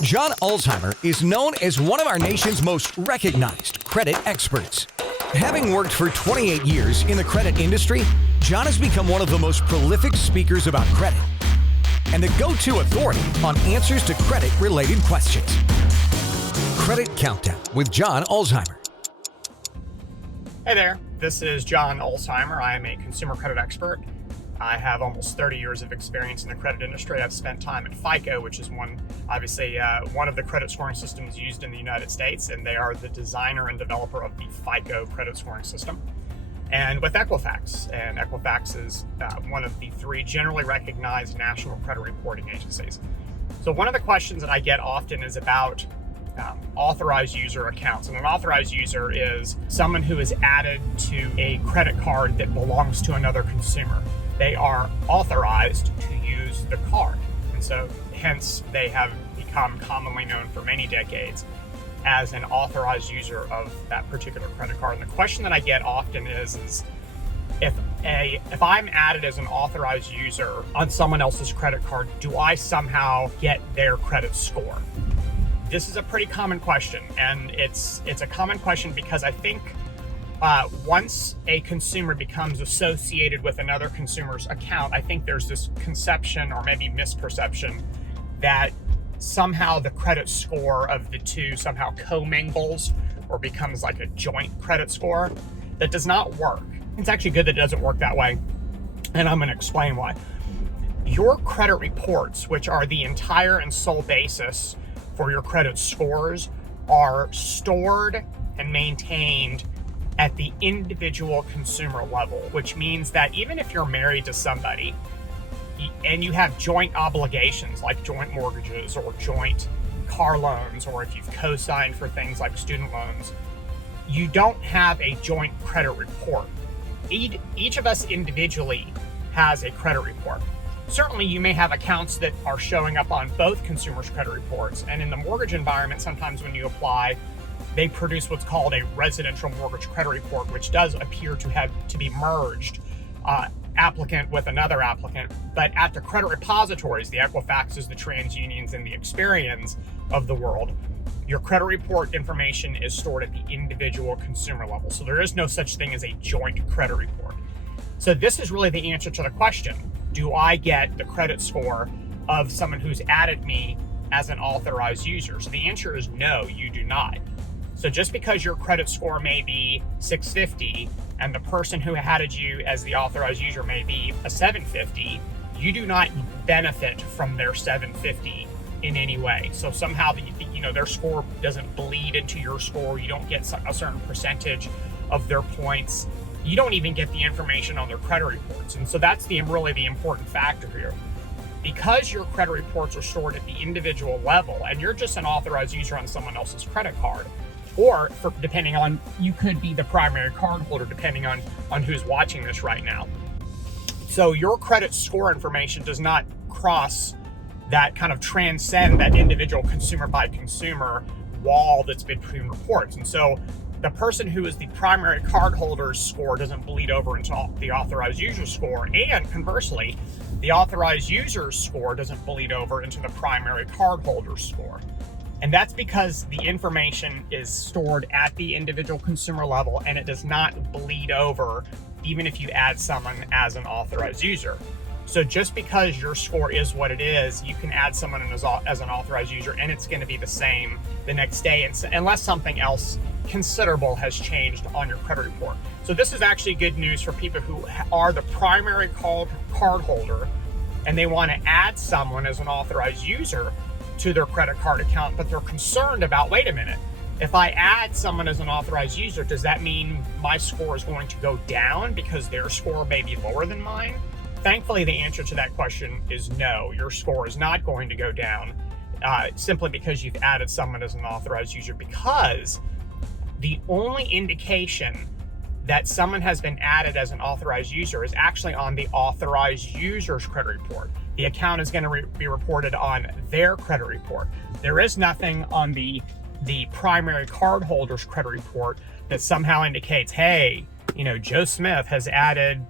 John Ulzheimer is known as one of our nation's most recognized credit experts. Having worked for 28 years in the credit industry, John has become one of the most prolific speakers about credit and the go-to authority on answers to credit-related questions. Credit Countdown with John Ulzheimer. Hey there, this is John Ulzheimer. I am a consumer credit expert. I have almost 30 years of experience in the credit industry. I've spent time at FICO, which is one of the credit scoring systems used in the United States, and they are the designer and developer of the FICO credit scoring system. And with Equifax, and Equifax is one of the three generally recognized national credit reporting agencies. So one of the questions that I get often is about authorized user accounts. And an authorized user is someone who is added to a credit card that belongs to another consumer. They are authorized to use the card. And so hence they have become commonly known for many decades as an authorized user of that particular credit card. And the question that I get often is if I'm added as an authorized user on someone else's credit card, do I somehow get their credit score? This is a pretty common question, and it's a common question because I think once a consumer becomes associated with another consumer's account, I think there's this conception or maybe misperception that somehow the credit score of the two somehow commingles or becomes like a joint credit score. That does not work. It's actually good that it doesn't work that way, and I'm going to explain why. Your credit reports, which are the entire and sole basis for your credit scores, are stored and maintained at the individual consumer level, which means that even if you're married to somebody and you have joint obligations like joint mortgages or joint car loans, or if you've co-signed for things like student loans, you don't have a joint credit report. Each of us individually has a credit report. Certainly, you may have accounts that are showing up on both consumers' credit reports, and in the mortgage environment, sometimes when you apply, they produce what's called a residential mortgage credit report, which does appear to be merged, applicant with another applicant. But at the credit repositories, the Equifaxes, the TransUnions, and the Experians of the world, your credit report information is stored at the individual consumer level. So there is no such thing as a joint credit report. So this is really the answer to the question: do I get the credit score of someone who's added me as an authorized user? So the answer is no, you do not. So just because your credit score may be 650 and the person who added you as the authorized user may be a 750, you do not benefit from their 750 in any way. So somehow their score doesn't bleed into your score. You don't get a certain percentage of their points. You don't even get the information on their credit reports. And so that's really the important factor here. Because your credit reports are stored at the individual level and you're just an authorized user on someone else's credit card, or you could be the primary cardholder depending on who's watching this right now. So your credit score information does not transcend that individual consumer by consumer wall that's between reports. And so the person who is the primary cardholder's score doesn't bleed over into the authorized user score, and conversely, the authorized user's score doesn't bleed over into the primary cardholder's score. And that's because the information is stored at the individual consumer level and it does not bleed over even if you add someone as an authorized user. So just because your score is what it is, you can add someone as an authorized user and it's going to be the same the next day, unless something else considerable has changed on your credit report. So this is actually good news for people who are the primary cardholder and they want to add someone as an authorized user to their credit card account, but they're concerned about, wait a minute, if I add someone as an authorized user, does that mean my score is going to go down because their score may be lower than mine? Thankfully, the answer to that question is no. Your score is not going to go down simply because you've added someone as an authorized user, because the only indication that someone has been added as an authorized user is actually on the authorized user's credit report. The account is going to be reported on their credit report. There is nothing on the primary cardholder's credit report that somehow indicates, hey, Joe Smith has added,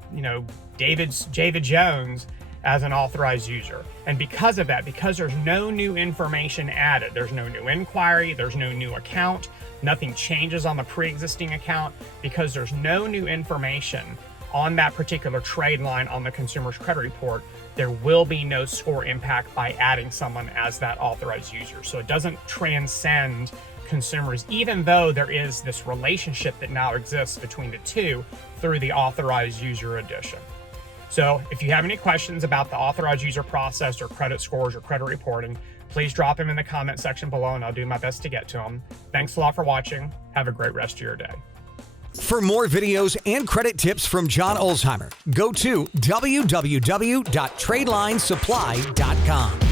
David Jones as an authorized user. And because of that, because there's no new information added, there's no new inquiry, there's no new account, nothing changes on the pre-existing account, because there's no new information on that particular trade line on the consumer's credit report, there will be no score impact by adding someone as that authorized user. So it doesn't transcend consumers, even though there is this relationship that now exists between the two through the authorized user addition. So if you have any questions about the authorized user process or credit scores or credit reporting, please drop them in the comment section below and I'll do my best to get to them. Thanks a lot for watching. Have a great rest of your day. For more videos and credit tips from John Ulzheimer, go to www.tradelinesupply.com.